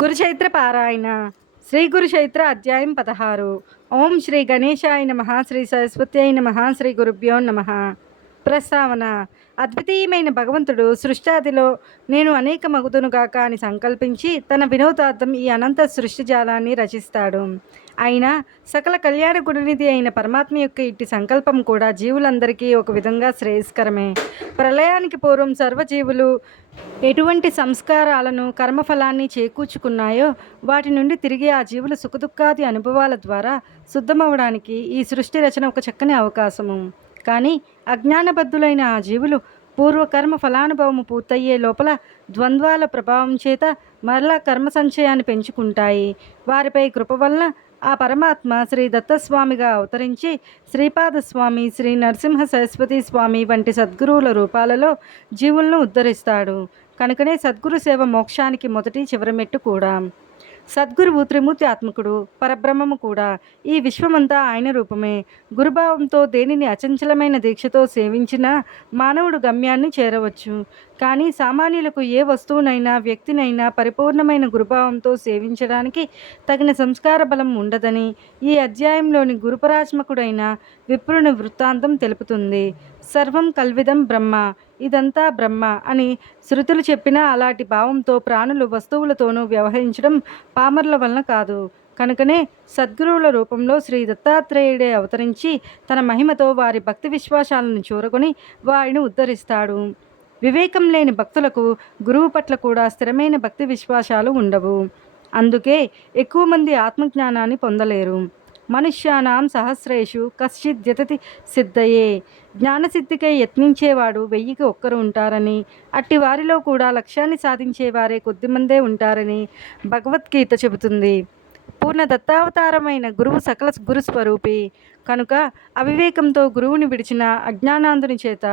గురుచైత్ర పారాయణ శ్రీ గురుచైత్ర అధ్యాయం 16. ఓం శ్రీ గణేశాయ నమః. శ్రీ సరస్వత్యై నమః. శ్రీ గురుభ్యో నమః. ప్రస్తావన: అద్వితీయమైన భగవంతుడు సృష్టాదిలో నేను అనేక మగుదునుగాక అని సంకల్పించి తన వినోదార్థం ఈ అనంత సృష్టిజాలాన్ని రచిస్తాడు. అయినా సకల కళ్యాణ గుణనిధి అయిన పరమాత్మ యొక్క ఇట్టి సంకల్పం కూడా జీవులందరికీ ఒక విధంగా శ్రేయస్కరమే. ప్రళయానికి పూర్వం సర్వజీవులు ఎటువంటి సంస్కారాలను కర్మఫలాన్ని చేకూర్చుకున్నాయో వాటి నుండి తిరిగి ఆ జీవుల సుఖదుఖాది అనుభవాల ద్వారా శుద్ధమవడానికి ఈ సృష్టి రచన ఒక చక్కని అవకాశము. కానీ అజ్ఞానబద్ధులైన ఆ జీవులు పూర్వకర్మ ఫలానుభవము పూర్తయ్యే లోపల ద్వంద్వాల ప్రభావం చేత మరలా కర్మ సంచయాన్ని పెంచుకుంటాయి. వారిపై కృప వలన ఆ పరమాత్మ శ్రీ దత్తస్వామిగా అవతరించి శ్రీపాదస్వామి, శ్రీ నరసింహ సరస్వతి స్వామి వంటి సద్గురువుల రూపాలలో జీవులను ఉద్ధరిస్తాడు. కనుకనే సద్గురు సేవ మోక్షానికి మొదటి చివరి మెట్టు కూడా. సద్గురువు త్రిమూర్తి ఆత్మకుడు, పరబ్రహ్మము కూడా. ఈ విశ్వమంతా ఆయన రూపమే. గురుభావంతో దేనిని అచంచలమైన దీక్షతో సేవించినా మానవుడు గమ్యాన్ని చేరవచ్చు. కానీ సామాన్యులకు ఏ వస్తువునైనా వ్యక్తినైనా పరిపూర్ణమైన గురుభావంతో సేవించడానికి తగిన సంస్కార బలం ఉండదని ఈ అధ్యాయంలోని గురుపరాత్మకుడైన విప్రుని వృత్తాంతం తెలుపుతుంది. సర్వం కల్విదం బ్రహ్మ, ఇదంతా బ్రహ్మ అని శృతులు చెప్పినా అలాంటి భావంతో ప్రాణులు వస్తువులతోనూ వ్యవహరించడం పామరుల వలన కాదు. కనుకనే సద్గురువుల రూపంలో శ్రీ దత్తాత్రేయుడే అవతరించి తన మహిమతో వారి భక్తి విశ్వాసాలను చూరగొని వారిని ఉద్ధరిస్తాడు. వివేకం లేని భక్తులకు గురువు పట్ల కూడా స్థిరమైన భక్తి విశ్వాసాలు ఉండవు. అందుకే ఎక్కువ మంది ఆత్మజ్ఞానాన్ని పొందలేరు. మనుష్యానాం సహస్రేషు కశ్చిత్ జతతి సిద్ధయే. జ్ఞానసిద్ధికై యత్నించేవాడు 1000కి ఒక్కరు ఉంటారని, అట్టి వారిలో కూడా లక్ష్యాన్ని సాధించేవారే కొద్దిమందే ఉంటారని భగవద్గీత చెబుతుంది. పూర్ణ దత్తావతారమైన గురువు సకల గురుస్వరూపి కనుక అవివేకంతో గురువుని విడిచిన అజ్ఞానాంధుని చేత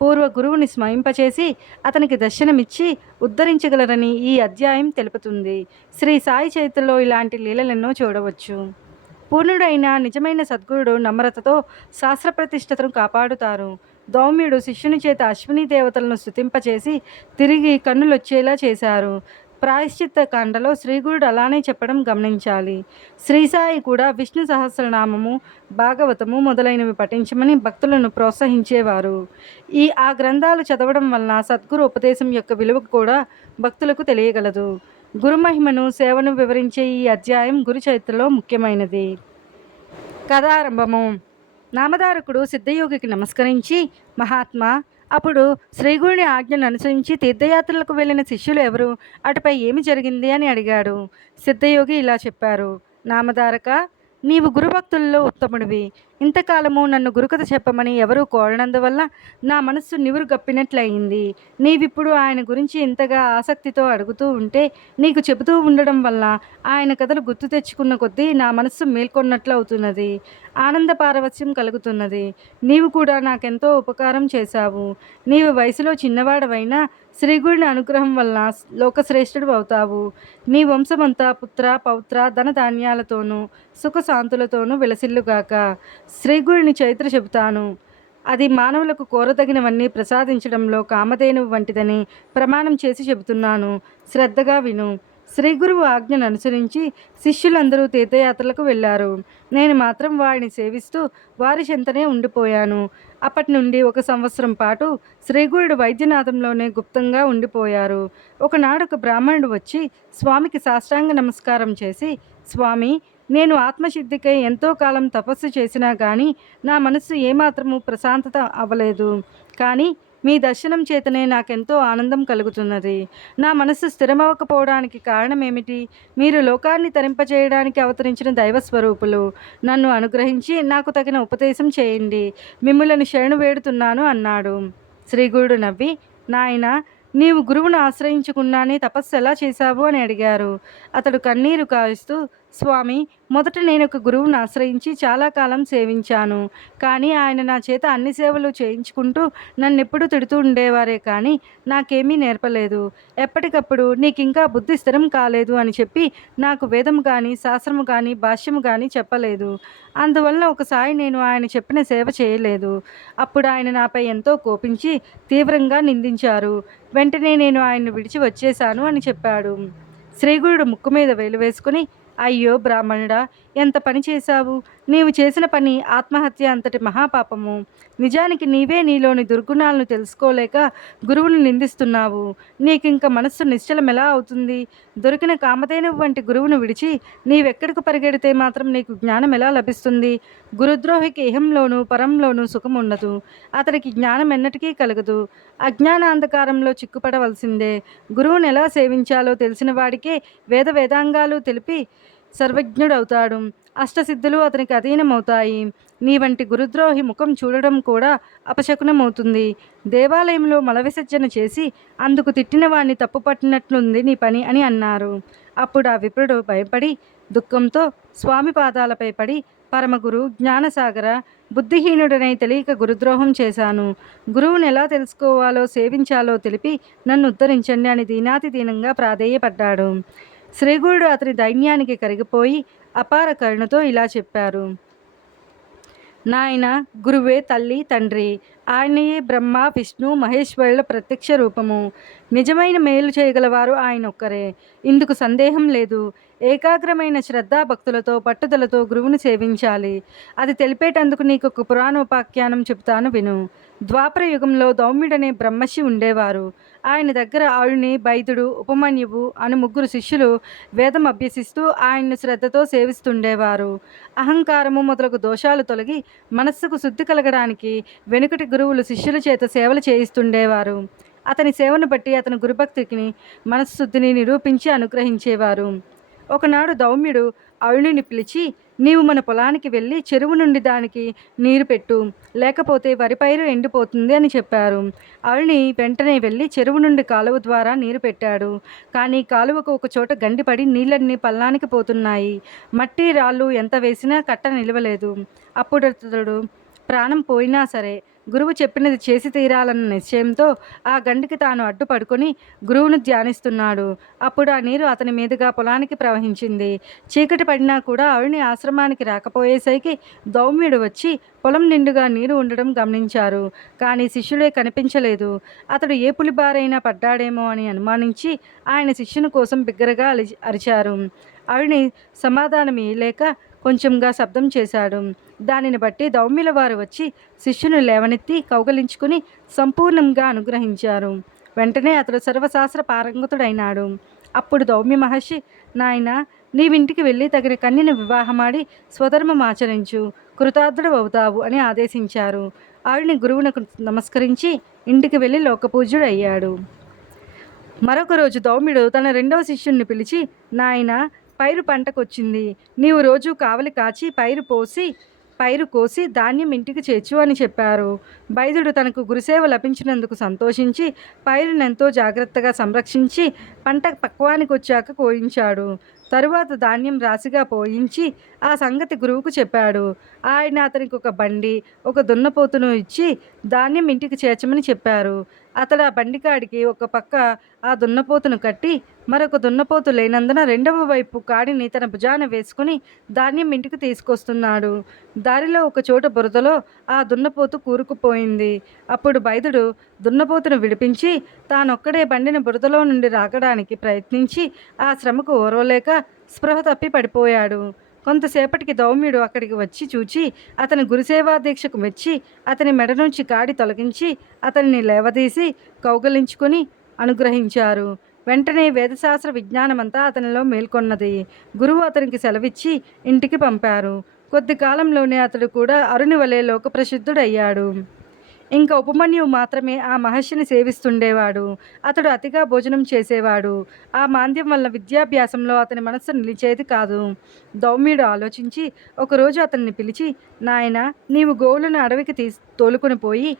పూర్వ గురువుని స్మరింపచేసి అతనికి దర్శనమిచ్చి ఉద్ధరించగలరని ఈ అధ్యాయం తెలుపుతుంది. శ్రీ సాయి చరిత్రలో ఇలాంటి లీలలెన్నో చూడవచ్చు. పూర్ణుడైన నిజమైన సద్గురుడు నమ్రతతో శాస్త్ర ప్రతిష్టతను కాపాడుతారు. దౌమ్యుడు శిష్యుని చేత అశ్విని దేవతలను స్తుతింపచేసి తిరిగి కన్నులొచ్చేలా చేశారు. ప్రాయశ్చిత్త కాండలో శ్రీగురుడు అలానే చెప్పడం గమనించాలి. శ్రీసాయి కూడా విష్ణు సహస్రనామము, భాగవతము మొదలైనవి పఠించమని భక్తులను ప్రోత్సహించేవారు. ఆ గ్రంథాలు చదవడం వలన సద్గురు ఉపదేశం యొక్క విలువ కూడా భక్తులకు తెలియగలదు. గురుమహిమను, సేవను వివరించే ఈ అధ్యాయం గురుచరిత్రలో ముఖ్యమైనది. కథారంభము. నామధారకుడు సిద్ధయోగికి నమస్కరించి, మహాత్మా, అప్పుడు శ్రీగురుని ఆజ్ఞను అనుసరించి తీర్థయాత్రలకు వెళ్ళిన శిష్యులు ఎవరు, అటుపై ఏమి జరిగింది అని అడిగాడు. సిద్ధయోగి ఇలా చెప్పారు: నామధారక, నీవు గురుభక్తుల్లో ఉత్తముడివి. ఇంతకాలము నన్ను గురుకథ చెప్పమని ఎవరూ కోరనందువల్ల నా మనస్సు నివురు గప్పినట్లయింది. నీవిప్పుడు ఆయన గురించి ఇంతగా ఆసక్తితో అడుగుతూ ఉంటే నీకు చెబుతూ ఉండడం వల్ల ఆయన కథలు గుర్తు తెచ్చుకున్న కొద్దీ నా మనస్సు మేల్కొన్నట్లు అవుతున్నది. ఆనంద పారవస్యం కలుగుతున్నది. నీవు కూడా నాకెంతో ఉపకారం చేశావు. నీవు వయసులో చిన్నవాడవైనా శ్రీగురుని అనుగ్రహం వలన లోకశ్రేష్ఠుడు అవుతావు. నీ వంశమంతా పుత్ర, పౌత్ర, ధనధాన్యాలతోనూ సుఖశాంతులతోనూ విలసిల్లుగాక. శ్రీగురుని చరిత్ర చెబుతాను. అది మానవులకు కోరదగినవన్నీ ప్రసాదించడంలో కామధేనువు వంటిదని ప్రమాణం చేసి చెబుతున్నాను. శ్రద్ధగా విను. శ్రీగురువు ఆజ్ఞను అనుసరించి శిష్యులందరూ తీర్థయాత్రలకు వెళ్ళారు. నేను మాత్రం వారిని సేవిస్తూ వారి చెంతనే ఉండిపోయాను. అప్పటి నుండి 1 సంవత్సరం పాటు శ్రీగురుడు వైద్యనాథంలోనే గుప్తంగా ఉండిపోయారు. ఒకనాడు ఒక బ్రాహ్మణుడు వచ్చి స్వామికి సాష్టాంగ నమస్కారం చేసి, స్వామి, నేను ఆత్మసిద్ధికై ఎంతో కాలం తపస్సు చేసినా కానీ నా మనస్సు ఏమాత్రము ప్రశాంతత అవ్వలేదు. కానీ మీ దర్శనం చేతనే నాకెంతో ఆనందం కలుగుతున్నది. నా మనస్సు స్థిరమవ్వకపోవడానికి కారణమేమిటి? మీరు లోకాన్ని తరింపజేయడానికి అవతరించిన దైవస్వరూపులు. నన్ను అనుగ్రహించి నాకు తగిన ఉపదేశం చేయండి. మిమ్ములను శరణు వేడుతున్నాను అన్నాడు. శ్రీగురుడు నవ్వి, నాయనా, నీవు గురువును ఆశ్రయించుకున్నానే తపస్సు ఎలా చేశావు అని అడిగారు. అతడు కన్నీరు కారుస్తూ, స్వామి, మొదట నేను ఒక గురువును ఆశ్రయించి చాలా కాలం సేవించాను. కానీ ఆయన నా చేత అన్ని సేవలు చేయించుకుంటూ నన్నెప్పుడు తిడుతూ ఉండేవారే కానీ నాకేమీ నేర్పలేదు. ఎప్పటికప్పుడు నీకింకా బుద్ధి స్థిరం కాలేదు అని చెప్పి నాకు వేదము కానీ, శాస్త్రము కానీ, భాష్యము కానీ చెప్పలేదు. అందువలన ఒకసారి నేను ఆయన చెప్పిన సేవ చేయలేదు. అప్పుడు ఆయన నాపై ఎంతో కోపించి తీవ్రంగా నిందించారు. వెంటనే నేను ఆయన్ను విడిచి వచ్చేశాను అని చెప్పాడు. శ్రీగురుడు ముక్కు మీద వేలు వేసుకుని, అయ్యో బ్రాహ్మణుడా, ఎంత పని చేశావు! నీవు చేసిన పని ఆత్మహత్య అంతటి మహాపాపము. నిజానికి నీవే నీలోని దుర్గుణాలను తెలుసుకోలేక గురువును నిందిస్తున్నావు. నీకింక మనస్సు నిశ్చలమెలా అవుతుంది? దొరికిన కామధేనువు వంటి గురువును విడిచి నీవెక్కడికి పరిగెడితే మాత్రం నీకు జ్ఞానం ఎలా లభిస్తుంది? గురుద్రోహికి ఇహంలోనూ పరంలోనూ సుఖం ఉండదు. అతడికి జ్ఞానం ఎన్నటికీ కలగదు. అజ్ఞానాంధకారంలో చిక్కుపడవలసిందే. గురువును ఎలా సేవించాలో తెలిసిన వాడికే వేదాంగాలు తెలిపి సర్వజ్ఞుడవుతాడు. అష్టసిద్ధులు అతనికి అధీనమవుతాయి. నీ వంటి గురుద్రోహి ముఖం చూడడం కూడా అపశకునమవుతుంది. దేవాలయంలో మలవిసర్జన చేసి అందుకు తిట్టిన వాణ్ణి తప్పుపట్టినట్లుంది నీ పని అని అన్నారు. అప్పుడు ఆ విప్రుడు భయపడి దుఃఖంతో స్వామి పాదాలపై పడి, పరమగురు జ్ఞానసాగర, బుద్ధిహీనుడనై తెలియక గురుద్రోహం చేశాను. గురువుని ఎలా తెలుసుకోవాలో సేవించాలో తెలిపి నన్ను ఉద్ధరించండి అని దీనాతి దీనంగా ప్రాధేయపడ్డాడు. శ్రీగురుడు అతని దైన్యానికి కరిగిపోయి అపార కరుణతో ఇలా చెప్పారు. నాయన, గురువే తల్లి తండ్రి. ఆయనయే బ్రహ్మ విష్ణు మహేశ్వరుల ప్రత్యక్ష రూపము. నిజమైన మేలు చేయగలవారు ఆయన ఒక్కరే. ఇందుకు సందేహం లేదు. ఏకాగ్రమైన శ్రద్ధాభక్తులతో పట్టుదలతో గురువుని సేవించాలి. అది తెలిపేటందుకు నీకు ఒక పురాణోపాఖ్యానం చెబుతాను విను. ద్వాపర యుగంలో దౌమ్యుడనే బ్రహ్మర్షి ఉండేవారు. ఆయన దగ్గర ఆయుని, బైదుడు, ఉపమన్యువు అను ముగ్గురు శిష్యులు వేదం అభ్యసిస్తూ ఆయన్ను శ్రద్ధతో సేవిస్తుండేవారు. అహంకారము మొదలగు దోషాలు తొలగి మనస్సుకు శుద్ధి కలగడానికి వెనుకటి గురువులు శిష్యుల చేత సేవలు చేయిస్తుండేవారు. అతని సేవను బట్టి అతని గురుభక్తికి మనస్శుద్ధిని నిరూపించి అనుగ్రహించేవారు. ఒకనాడు దౌమ్యుడు అరుణుని పిలిచి, నీవు మన పొలానికి వెళ్ళి చెరువు నుండి దానికి నీరు పెట్టు, లేకపోతే వరి పైరు ఎండిపోతుంది అని చెప్పారు. అరుణి వెంటనే వెళ్ళి చెరువు నుండి కాలువ ద్వారా నీరు పెట్టాడు. కానీ కాలువకు ఒక చోట గండిపడి నీళ్ళన్నీ పల్లానికి పోతున్నాయి. మట్టి రాళ్ళు ఎంత వేసినా కట్ట నిలవలేదు. అప్పుడు అతడు ప్రాణం పోయినా సరే గురువు చెప్పినది చేసి తీరాలన్న నిశ్చయంతో ఆ గండికి తాను అడ్డుపడుకొని గురువును ధ్యానిస్తున్నాడు. అప్పుడు ఆ నీరు అతని మీదుగా పొలానికి ప్రవహించింది. చీకటి పడినా కూడా అరుణి ఆశ్రమానికి రాకపోయేసరికి దౌమ్యుడు వచ్చి పొలం నిండుగా నీరు ఉండడం గమనించారు. కానీ శిష్యుడే కనిపించలేదు. అతడు ఏ పులిబారైనా పడ్డాడేమో అని అనుమానించి ఆయన శిష్యుని కోసం బిగ్గరగా అరిచారు. అరుణి సమాధానం ఇయ్యలేక కొంచెంగా శబ్దం చేశాడు. దానిని బట్టి దౌమ్యుల వారు వచ్చి శిష్యుని లేవనెత్తి కౌగలించుకుని సంపూర్ణంగా అనుగ్రహించారు. వెంటనే అతడు సర్వశాస్త్ర పారంగతుడైనాడు. అప్పుడు దౌమ్య మహర్షి, నాయన, నీవింటికి వెళ్ళి తగిన కన్యను వివాహమాడి స్వధర్మం ఆచరించు, కృతార్థుడు అవుతావు అని ఆదేశించారు. ఆవిడని గురువునకు నమస్కరించి ఇంటికి వెళ్ళి లోకపూజ్యుడు అయ్యాడు. మరొక రోజు దౌమ్యుడు తన రెండవ శిష్యుణ్ణి పిలిచి, నాయన, పైరు పంటకొచ్చింది. నీవు రోజు కావలి కాచి పైరు కోసి ధాన్యం ఇంటికి చేర్చు అని చెప్పారు. బైదుడు తనకు గురుసేవ లభించినందుకు సంతోషించి పైరునెంతో జాగ్రత్తగా సంరక్షించి పంట పక్వానికి వచ్చాక కోయించాడు. తరువాత ధాన్యం రాశిగా పోయించి ఆ సంగతి గురువుకు చెప్పాడు. ఆయన అతనికి ఒక బండి, ఒక దున్నపోతును ఇచ్చి ధాన్యం ఇంటికి చేర్చమని చెప్పారు. అతడు ఆ బండికాడికి ఒక పక్క ఆ దున్నపోతును కట్టి మరొక దున్నపోతు లేనందున రెండవ వైపు కాడిని తన భుజాన వేసుకుని ధాన్యం ఇంటికి తీసుకొస్తున్నాడు. దారిలో ఒక చోట బురదలో ఆ దున్నపోతు కూరుకుపోయింది. అప్పుడు బైదుడు దున్నపోతును విడిపించి తానొక్కడే బండిని బురదలో నుండి రాగడానికి ప్రయత్నించి ఆ శ్రమకు ఓర్వలేక స్పృహ తప్పి పడిపోయాడు. కొంతసేపటికి దౌమ్యుడు అక్కడికి వచ్చి చూచి అతని గురుసేవాదీక్షకు మెచ్చి అతని మెడ నుంచి కాడి తొలగించి అతనిని లేవదీసి కౌగలించుకొని అనుగ్రహించారు. వెంటనే వేదశాస్త్ర విజ్ఞానమంతా అతనిలో మేల్కొన్నది. గురువు అతనికి సెలవిచ్చి ఇంటికి పంపారు. కొద్ది కాలంలోనే అతడు కూడా అరుణి వలె లోకప్రసిద్ధుడయ్యాడు. ఇంకా ఉపమన్యువు మాత్రమే ఆ మహర్షిని సేవిస్తుండేవాడు. అతడు అతిగా భోజనం చేసేవాడు. ఆ మాంద్యం వల్ల విద్యాభ్యాసంలో అతని మనస్సు నిలిచేది కాదు. దౌమ్యుడు ఆలోచించి ఒకరోజు అతన్ని పిలిచి, నాయన, నీవు గోవులను అడవికి తోలుకొని పోయి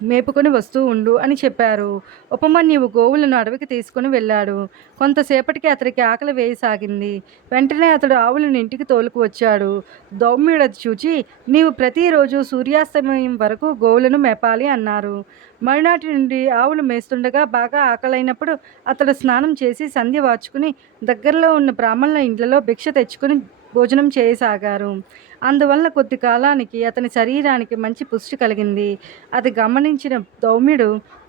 మేపుకొని వస్తూ ఉండు అని చెప్పారు. ఉపమన్యువు గోవులను అడవికి తీసుకుని వెళ్ళాడు. కొంతసేపటికి అతడికి ఆకలి వేయసాగింది. వెంటనే అతడు ఆవులను ఇంటికి తోలుకు వచ్చాడు. దౌమ్యుడు అది చూచి, నీవు ప్రతిరోజు సూర్యాస్తమయం వరకు గోవులను మేపాలి అన్నారు. మరునాటి నుండి ఆవులు మేస్తుండగా బాగా ఆకలైనప్పుడు అతడు స్నానం చేసి సంధ్య వాచుకుని దగ్గరలో ఉన్న బ్రాహ్మణుల ఇండ్లలో భిక్ష తెచ్చుకుని భోజనం చేయసాగారు. అందువలన కొద్ది కాలానికి అతని శరీరానికి మంచి పుష్టి కలిగింది. అది గమనించిన ధౌమ్యుడు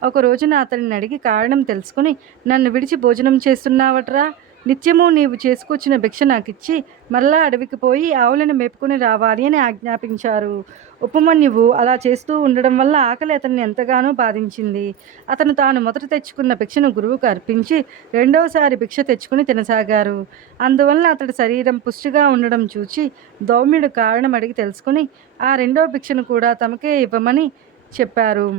ఒక రోజున అతనిని అడిగి కారణం తెలుసుకుని, నన్ను విడిచి భోజనం చేస్తున్నావట్రా? నిత్యము నీవు చేసుకొచ్చిన భిక్ష నాకిచ్చి మరలా అడవికి పోయి ఆవులను మేపుకొని రావాలి అని ఆజ్ఞాపించారు. ఉపమన్యువు అలా చేస్తూ ఉండడం వల్ల ఆకలి అతన్ని ఎంతగానో బాధించింది. అతను తాను మొదట తెచ్చుకున్న భిక్షను గురువుకు అర్పించి రెండవసారి భిక్ష తెచ్చుకుని తినసాగారు. అందువలన అతడి శరీరం పుష్టిగా ఉండడం చూచి ధౌమ్యుడు కారణం అడిగి తెలుసుకుని ఆ రెండో భిక్షను కూడా తమకే ఇవ్వమని చెప్పారు.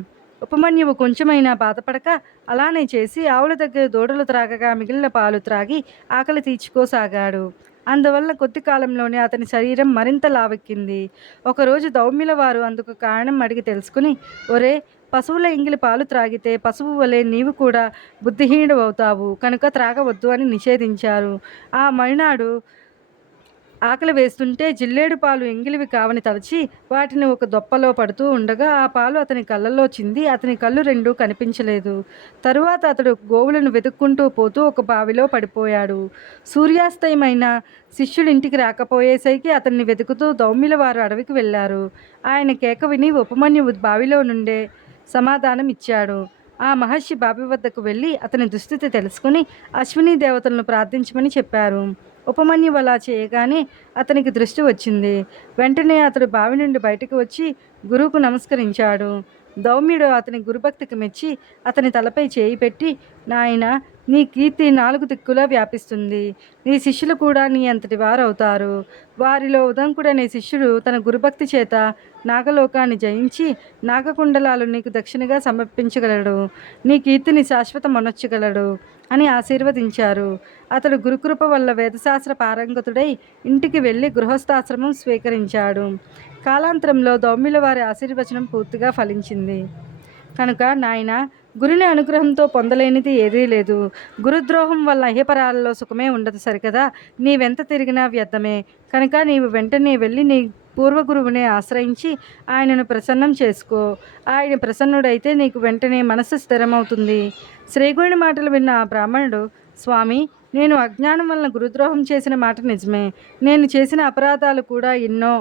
ఉపమన్యువు కొంచెమైనా బాధపడక అలానే చేసి ఆవుల దగ్గర దూడలు త్రాగగా మిగిలిన పాలు త్రాగి ఆకలి తీర్చుకోసాగాడు. అందువల్ల కొద్ది కాలంలోనే అతని శరీరం మరింత లావెక్కింది. ఒకరోజు ధౌమ్యుల వారు అందుకు కారణం అడిగి తెలుసుకుని, ఒరే, పశువుల ఎంగిలి పాలు త్రాగితే పశువు వలె నీవు కూడా బుద్ధిహీనుడు అవుతావు కనుక త్రాగవద్దు అని నిషేధించారు. ఆ మరునాడు ఆకలి వేస్తుంటే జిల్లేడు పాలు ఎంగిలివి కావని తలచి వాటిని ఒక దొప్పలో పడుతూ ఉండగా ఆ పాలు అతని కళ్ళల్లో చింది అతని కళ్ళు రెండూ కనిపించలేదు. తరువాత అతడు గోవులను వెతుక్కుంటూ పోతూ ఒక బావిలో పడిపోయాడు. సూర్యాస్తయమైన శిష్యుడు ఇంటికి రాకపోయేసరికి అతన్ని వెతుకుతూ ధౌమ్యుల వారు అడవికి వెళ్ళారు. ఆయన కేక విని ఉపమన్యువు బావిలో నుండే సమాధానం ఇచ్చాడు. ఆ మహర్షి బావి వద్దకు వెళ్ళి అతని దుస్థితి తెలుసుకుని అశ్విని దేవతలను ప్రార్థించమని చెప్పారు. ఉపమన్యువు అలా చేయగానే అతనికి దృష్టి వచ్చింది. వెంటనే అతడు బావి నుండి బయటకు వచ్చి గురువుకు నమస్కరించాడు. ధౌమ్యుడు అతని గురుభక్తికి మెచ్చి అతని తలపై చేయి పెట్టి, నాయన, నీ కీర్తి 4 దిక్కులా వ్యాపిస్తుంది. నీ శిష్యులు కూడా నీ అంతటి వారవుతారు. వారిలో ఉదంకుడనే శిష్యుడు తన గురుభక్తి చేత నాగలోకాన్ని జయించి నాగకుండలాలు నీకు దక్షిణగా సమర్పించగలడు. నీ కీర్తిని శాశ్వతమనొచ్చగలడు అని ఆశీర్వదించారు. అతడు గురుకృప వల్ల వేదశాస్త్ర పారంగతుడై ఇంటికి వెళ్ళి గృహస్థాశ్రమం స్వీకరించాడు. కాలాంతరంలో ధౌమ్యుల వారి ఆశీర్వచనం పూర్తిగా ఫలించింది. కనుక నాయన, గురుని అనుగ్రహంతో పొందలేనిది ఏదీ లేదు. గురుద్రోహం వల్ల ఇహపరాలలో సుఖమే ఉండదు సరికదా. నీవెంత తిరిగినా వ్యర్థమే. కనుక నీవు వెంటనే వెళ్ళి నీ పూర్వగురువుని ఆశ్రయించి ఆయనను ప్రసన్నం చేసుకో. ఆయన ప్రసన్నుడైతే నీకు వెంటనే మనస్సు స్థిరమవుతుంది. శ్రీగురుని మాటలు విన్న ఆ బ్రాహ్మణుడు, స్వామి, నేను అజ్ఞానం వలన గురుద్రోహం చేసిన మాట నిజమే. నేను చేసిన అపరాధాలు కూడా ఎన్నో.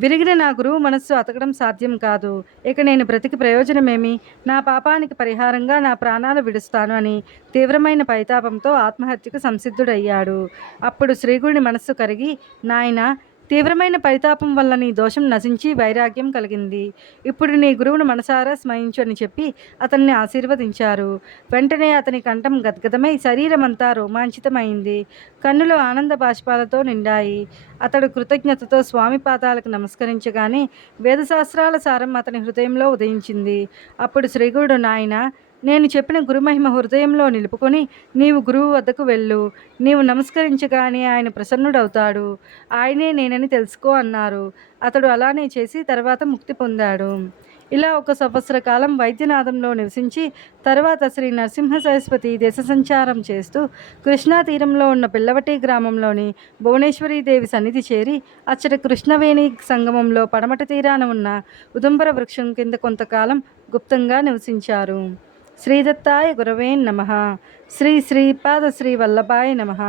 విరిగిన నా గురువు మనస్సు అతకడం సాధ్యం కాదు. ఇక నేను బ్రతికి ప్రయోజనమేమి? నా పాపానికి పరిహారంగా నా ప్రాణాలు విడుస్తాను అని తీవ్రమైన పరితాపంతో ఆత్మహత్యకు సంసిద్ధుడయ్యాడు. అప్పుడు శ్రీగురుని మనస్సు కరిగి, నాయనా, తీవ్రమైన పరితాపం వల్ల నీ దోషం నశించి వైరాగ్యం కలిగింది. ఇప్పుడు నీ గురువును మనసారా స్మరించు అని చెప్పి అతన్ని ఆశీర్వదించారు. వెంటనే అతని కంఠం గద్గదమై శరీరమంతా రోమాంచితమైంది. కన్నులు ఆనంద బాష్పాలతో నిండాయి. అతడు కృతజ్ఞతతో స్వామి పాదాలకు నమస్కరించగానే వేదశాస్త్రాల సారం అతని హృదయంలో ఉదయించింది. అప్పుడు శ్రీగురుడు, నాయన, నేను చెప్పిన గురుమహిమ హృదయంలో నిలుపుకొని నీవు గురువు వద్దకు వెళ్ళు. నీవు నమస్కరించగానే ఆయన ప్రసన్నుడవుతాడు. ఆయనే నేనని తెలుసుకో అన్నారు. అతడు అలానే చేసి తర్వాత ముక్తి పొందాడు. ఇలా 1 సంవత్సర కాలం వైద్యనాథంలో నివసించి తర్వాత శ్రీ నరసింహ సరస్వతి దేశ సంచారం చేస్తూ కృష్ణా తీరంలో ఉన్న పిల్లవటి గ్రామంలోని భువనేశ్వరీదేవి సన్నిధి చేరి అచ్చట కృష్ణవేణి సంగమంలో పడమట తీరాన ఉన్న ఉదంబర వృక్షం కింద కొంతకాలం గుప్తంగా నివసించారు. శ్రీదత్తాయ గురవే నమః. శ్రీ శ్రీపాద శ్రీ వల్లభాయ నమః.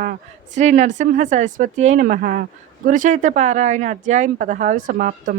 శ్రీ నరసింహ సరస్వత్యై నమః. గురుచైత్ర పారాయణ అధ్యాయం 16 సమాప్తం.